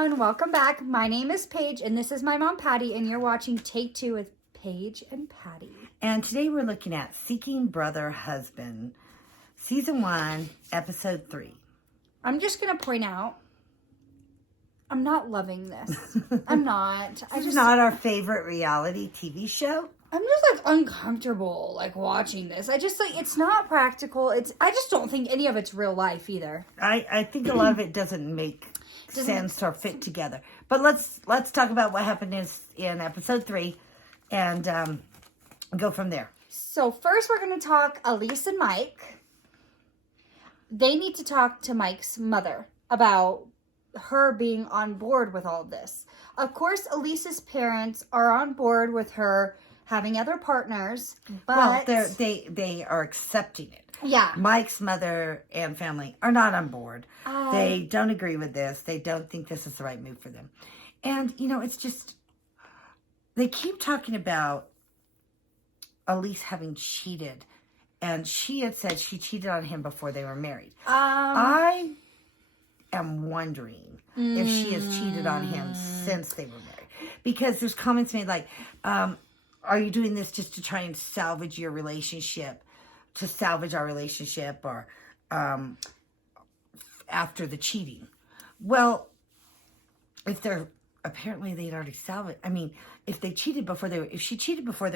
everyone. Welcome back. My name is Paige, and this is my mom, Patty, and you're watching Take Two with Paige and Patty. And today we're looking at Seeking Brother Husband, Season 1, Episode 3. I'm just going to point out, I'm not loving this. I'm not. This is not our favorite reality TV show. I'm just uncomfortable watching this. It's not practical. I just don't think any of it's real life either. I think a lot of it doesn't make sense or fit together. But let's talk about what happened in Episode 3 and go from there. So first we're going to talk Elise and Mike. They need to talk to Mike's mother about her being on board with all of this. Of course, Elise's parents are on board with her having other partners, but they are accepting it. Yeah. Mike's mother and family are not on board. They don't agree with this. They don't think this is the right move for them. And, it's just, they keep talking about Elise having cheated. And she had said she cheated on him before they were married. I am wondering if she has cheated on him since they were married. Because there's comments made like, are you doing this just to try and salvage your relationship? To salvage our relationship or after the cheating? Well, apparently they'd already salvaged. I mean, if she cheated before they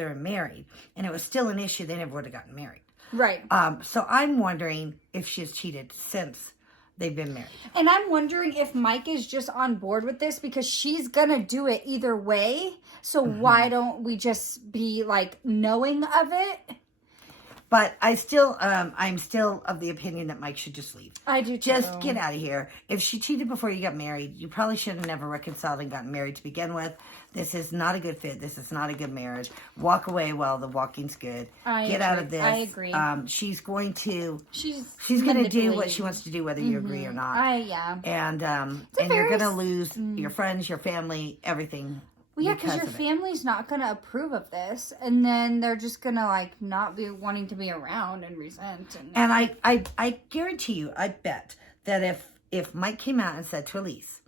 were married and it was still an issue, they never would have gotten married. Right. So I'm wondering if she has cheated since they've been married. And I'm wondering if Mike is just on board with this because she's going to do it either way. So why don't we just be knowing of it? But I'm still of the opinion that Mike should just leave. I do too. Just get out of here. If she cheated before you got married, you probably should have never reconciled and gotten married to begin with. This is not a good fit. This is not a good marriage. Walk away while the walking's good. Get out of this. I agree. She's going to going do what she wants to do, whether you agree or not. And you're going to lose your friends, your family, everything. Well, yeah, because your family's not going to approve of this, and then they're just going to, not be wanting to be around and resent. And I guarantee you, I bet that if Mike came out and said to Elise,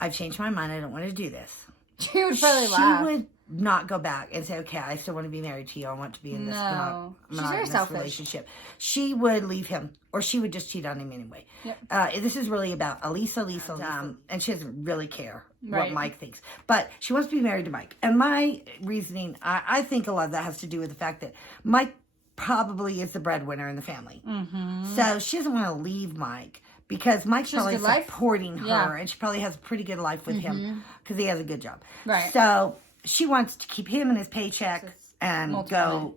I've changed my mind, I don't want to do this. She would probably laugh. She would not go back and say, okay, I still want to be married to you. I want to be in this monogamous relationship. She would leave him, or she would just cheat on him anyway. Yep. This is really about Elise, and she doesn't really care what Mike thinks. But she wants to be married to Mike. And my reasoning, I think a lot of that has to do with the fact that Mike probably is the breadwinner in the family. Mm-hmm. So she doesn't want to leave Mike. Because Mike's probably supporting her, and she probably has a pretty good life with him because he has a good job. Right. So she wants to keep him and his paycheck and go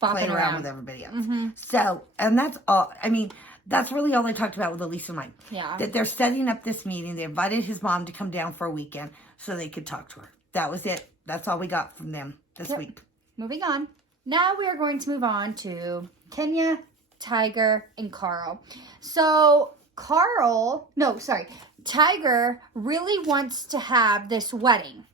play around with everybody else. Mm-hmm. So, and that's all. I mean, that's really all they talked about with Elise and Mike. Yeah. That they're setting up this meeting. They invited his mom to come down for a weekend so they could talk to her. That was it. That's all we got from them this week. Moving on. Now we are going to move on to Kenya, Tiger, and Carl. So Tiger really wants to have this wedding,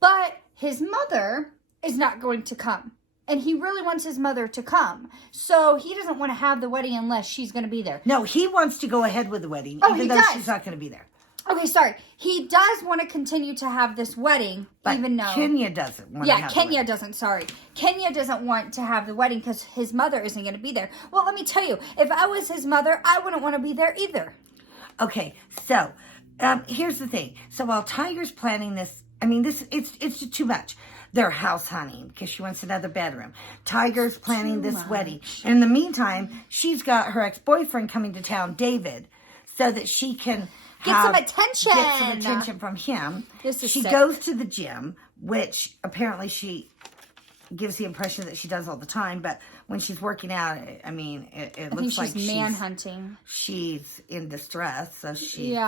but his mother is not going to come. And he really wants his mother to come. So he doesn't want to have the wedding unless she's going to be there. No, he wants to go ahead with the wedding, even though she's not going to be there. Okay, sorry. He does want to continue to have this wedding, but even though Kenya doesn't want to have Kenya the wedding. doesn't, sorry. Kenya doesn't want to have the wedding because his mother isn't going to be there. Well, let me tell you, if I was his mother, I wouldn't want to be there either. Okay, so here's the thing. So while Tiger's planning this, I mean, it's just too much. They're house hunting because she wants another bedroom. Tiger's planning this wedding. And in the meantime, she's got her ex-boyfriend coming to town, David, so that she can Get some attention from him. She goes to the gym, which apparently she gives the impression that she does all the time, but when she's working out, I mean, it looks like she's manhunting. She's in distress, so she's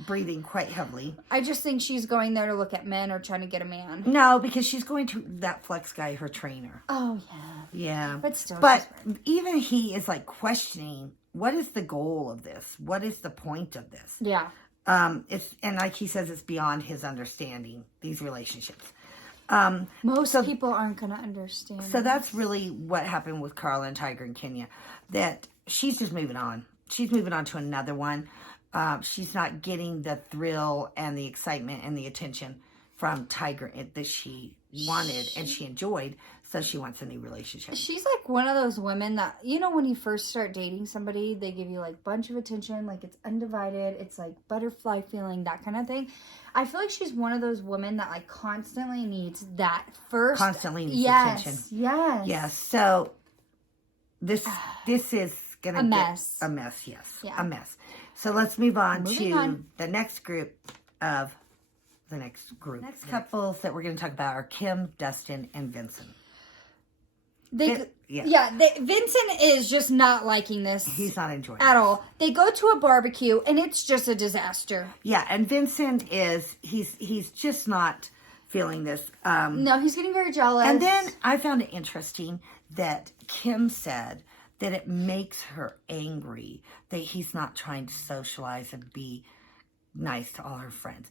breathing quite heavily. I just think she's going there to look at men or trying to get a man. No, because she's going to that Flex guy, her trainer. Oh, yeah. Yeah. But still. But even he is questioning, what is the goal of this? What is the point of this? Yeah. And like he says, it's beyond his understanding, these relationships. Most people aren't going to understand. So that's really what happened with Carla and Tiger and Kenya. That she's just moving on. She's moving on to another one. she's not getting the thrill and the excitement and the attention from Tiger that she wanted and she enjoyed. So she wants a new relationship. She's like one of those women that, you know, when you first start dating somebody, they give you like a bunch of attention, like it's undivided, it's like butterfly feeling, that kind of thing. I feel like she's one of those women that like constantly needs that first. Constantly needs yes, attention. Yes. Yes. So this is going to A mess. A mess, yes. Yeah. A mess. So let's move on Moving to on. the next group. Next couples that we're going to talk about are Kim, Dustin, and Vincent. Vincent is just not liking this. He's not enjoying at it all. They go to a barbecue and it's just a disaster. Yeah, and Vincent he's just not feeling this. No, he's getting very jealous. And then I found it interesting that Kim said that it makes her angry that he's not trying to socialize and be nice to all her friends.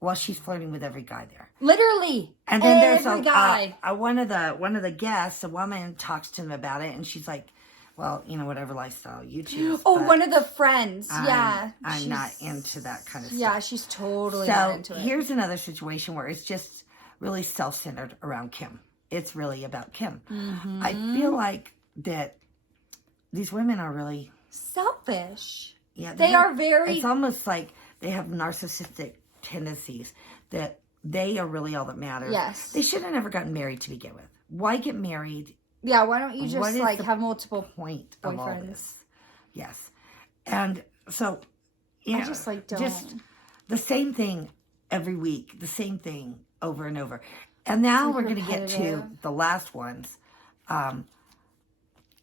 Well, she's flirting with every guy there. Literally. And then there's every guy. one of the guests, a woman talks to him about it, and she's like, well, you know, whatever lifestyle you choose. Oh, one of the friends. Yeah. I'm not into that kind of stuff. Yeah, she's totally not into it. So here's another situation where it's just really self-centered around Kim. It's really about Kim. Mm-hmm. I feel like that these women are really selfish. Yeah, they are very. It's almost like they have narcissistic tendencies that they are really all that matters. Yes. They should have never gotten married to begin with. Why get married? Yeah, why don't you just like have multiple point boyfriends? Of all this? Yes. And so, yeah, I just like don't. Just the same thing every week, the same thing over and over. And now we're going to get to the last ones. And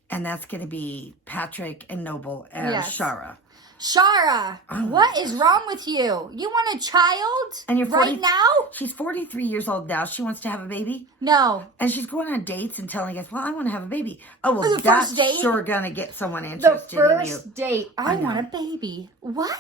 that's going to be Patrick and Noble and Shara. Shara, what is wrong with you? You want a child? And you're 40, right now? She's 43 years old now. She wants to have a baby. No. And she's going on dates and telling us, well, I want to have a baby. Oh, well, the that's first date? Sure going to get someone interested the in you. first date. I want a baby. What?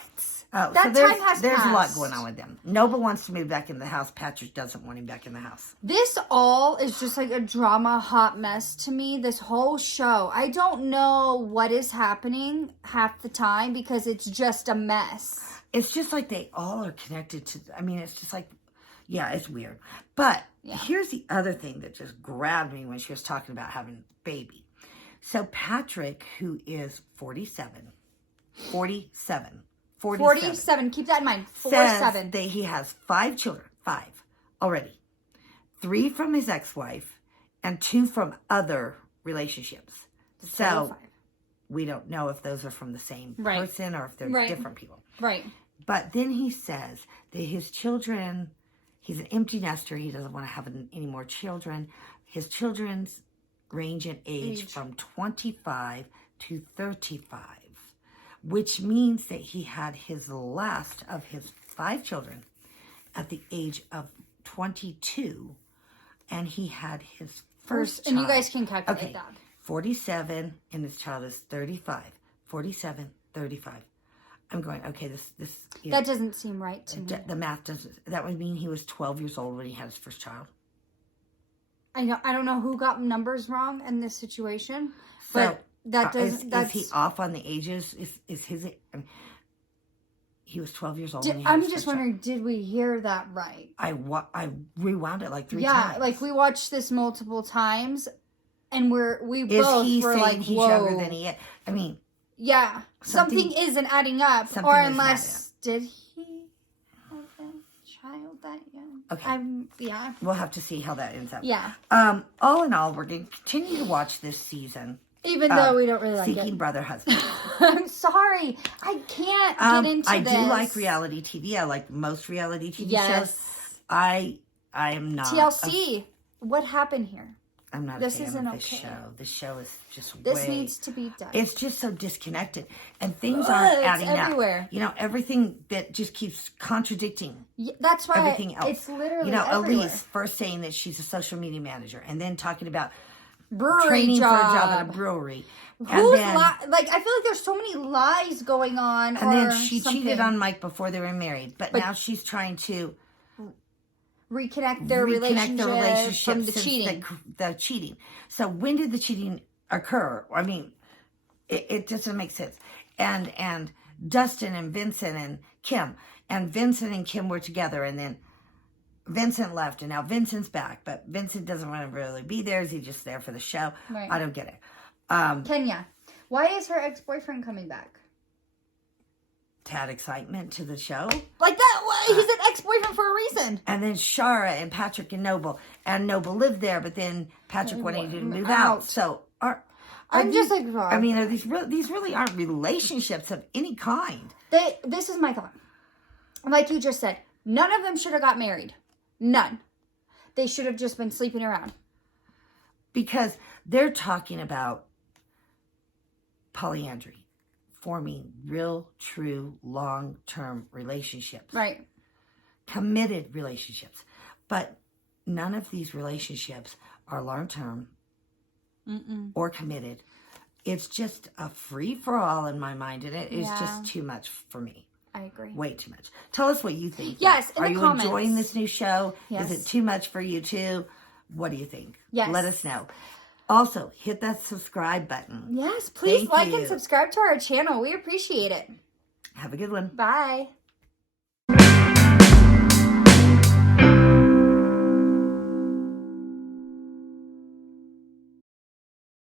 Oh, that so there's, time has there's passed. a lot going on with them. Noble wants to move back in the house. Patrick doesn't want him back in the house. This all is just like a drama hot mess to me. This whole show. I don't know what is happening half the time because it's just a mess. It's just like they all are connected to, I mean, it's just like, yeah, it's weird. But here's the other thing that just grabbed me when she was talking about having a baby. So Patrick, who is 47, keep that in mind. 47. Says that he has 5 children, 5 already. 3 from his ex-wife and 2 from other relationships. So we don't know if those are from the same person or if they're different people. Right. But then he says that his children, he's an empty nester. He doesn't want to have any more children. His children's range in age from 25 to 35. Which means that he had his last of his 5 children at the age of 22. And he had his first child. And you guys can calculate that. 47, and his child is 35. 47, 35. I'm going, okay, this that doesn't seem right to me. The math doesn't, that would mean he was 12 years old when he had his first child. I don't know who got numbers wrong in this situation, So, but that doesn't. Is he off on the ages? Is his? I mean, he was 12 years old. When he had I'm his just first wondering, did we hear that right? I rewound it like 3 times. Yeah, like we watched this multiple times, and we is both he were saying like, he's "Whoa!" younger than he is? I mean, yeah, something isn't adding up, something or is not unless did he have a child that young? Okay. Yeah. We'll have to see how that ends up. Yeah. All in all, we're going to continue to watch this season. Even though we don't really like Seeking it. Brother Husband. I'm sorry. I can't get into I this. do like reality TV. I like most reality TV shows. I am not. TLC. What happened here? I'm not This a fan isn't of this okay. show. This show is just This needs to be done. It's just so disconnected. And things aren't adding everywhere. up. You know, everything that just keeps contradicting that's why everything else. It's literally everywhere. everywhere. Elise first saying that she's a social media manager and then talking about brewery training job. for a job at a brewery. Who's then, like I feel like there's so many lies going on. And then she something. cheated on Mike before they were married. But now she's trying to reconnect their relationship from the since cheating. The cheating. So when did the cheating occur? I mean, it doesn't make sense. And Dustin and Vincent and Kim. And Vincent and Kim were together, and then Vincent left, and now Vincent's back. But Vincent doesn't want to really be there. Is he just there for the show? Right. I don't get it. Kenya, why is her ex-boyfriend coming back? To add excitement to the show. Like that, he's an ex-boyfriend for a reason. And then Shara and Patrick and Noble. And Noble lived there, but then Patrick wanted to move out. So I'm just like, I mean, are these really aren't relationships of any kind. This is my thought. Like you just said, none of them should have got married. None. They should have just been sleeping around. Because they're talking about polyandry, forming real, true, long-term relationships. Right. Committed relationships. But none of these relationships are long-term or committed. It's just a free-for-all in my mind, and it is just too much for me. I agree. Way too much. Tell us what you think. Yes, in Are the you comments. enjoying this new show? Yes. Is it too much for you too? What do you think? Yes. Let us know. Also, hit that subscribe button. Yes, please Thank like you. and subscribe to our channel. We appreciate it. Have a good one. Bye.